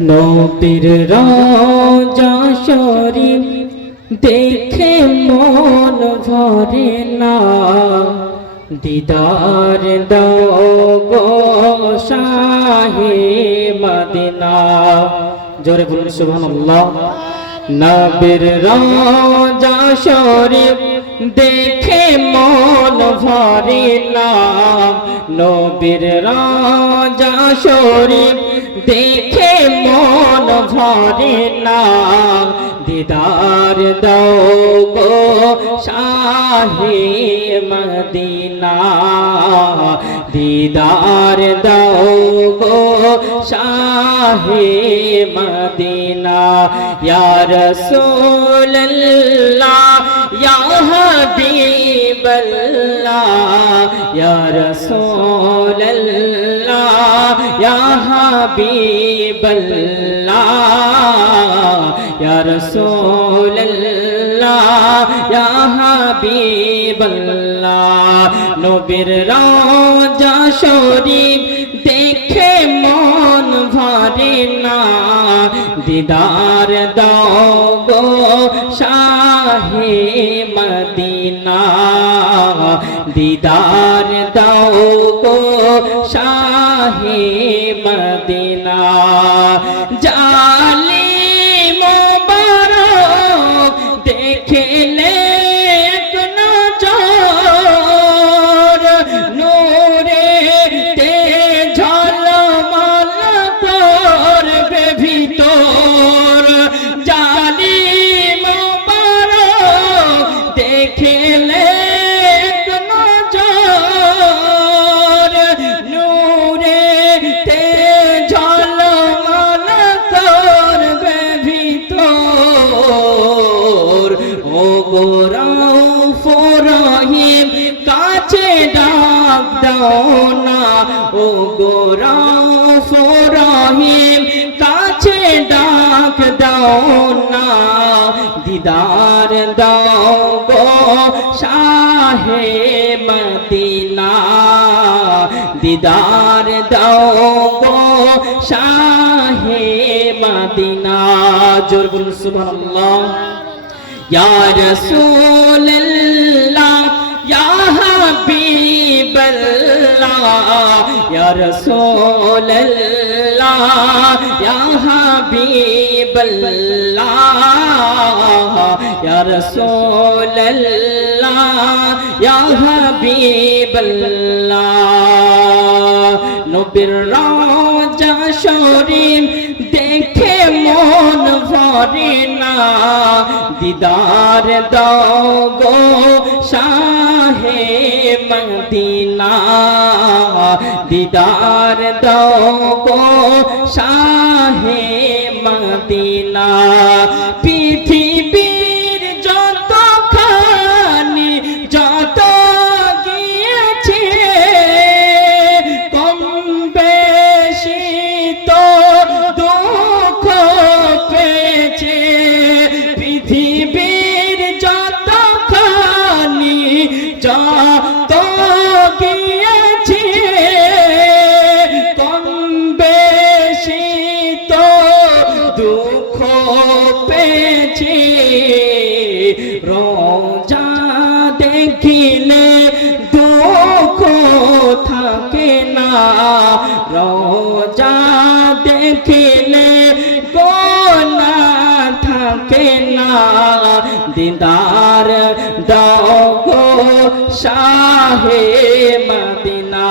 নবীর রাজা শরীফ দেখে মন ভরে না। দিদার শাহে মদিনা। জোরে বলুন, সুবহানাল্লাহ। নবীর রাজা শরীফ দেখে মন ভরে না। নবীর রাজা শরীফ দেখে ভরে না দিদার দাও গো শাহে মদিনা। দিদার দাও গো শাহে মদিনা। ইয়া রাসূলুল্লাহ, ইয়া ইয়া হাবিবাল্লাহ ইয়া রাসূলুল্লাহ ইয়া হাবিবাল্লাহ নবীর রাজা শরীফ দেখে মন ভরে না। দিদার দাও গো শাহে মদিনা। দিদার দাও শাহে মদিনা জালি মোবারক দেখলে এক গোরাও ফরহিম, কাছে ডাক দাও না। ও গোরাও ফরহিম, কাছে ডাক দাও না। দিদার দাও গো শাহে মদিনা। দিদার দাও গো শাহে মদিনা। জোর বলুন, সুবহানাল্লাহ। ইয়া রাসূলুল্লাহ ইয়া হাবিবাল্লাহ ইয়া রাসূলুল্লাহ ইয়া হাবিবাল্লাহ ইয়া রাসূলুল্লাহ ইয়া হাবিবাল্লাহ নবীর রাজা শরীফ দেখে মন ভরে না দিদার দাও গো শাহে মদিনা দিদার দাও গো শাহে মদিনা। পৃথিবীর পেয়েছে রোজা দেখিলে দুঃখ থাকে না। রোজা দেখিলে থাকে না। দিদার দাও গো শাহে মদিনা।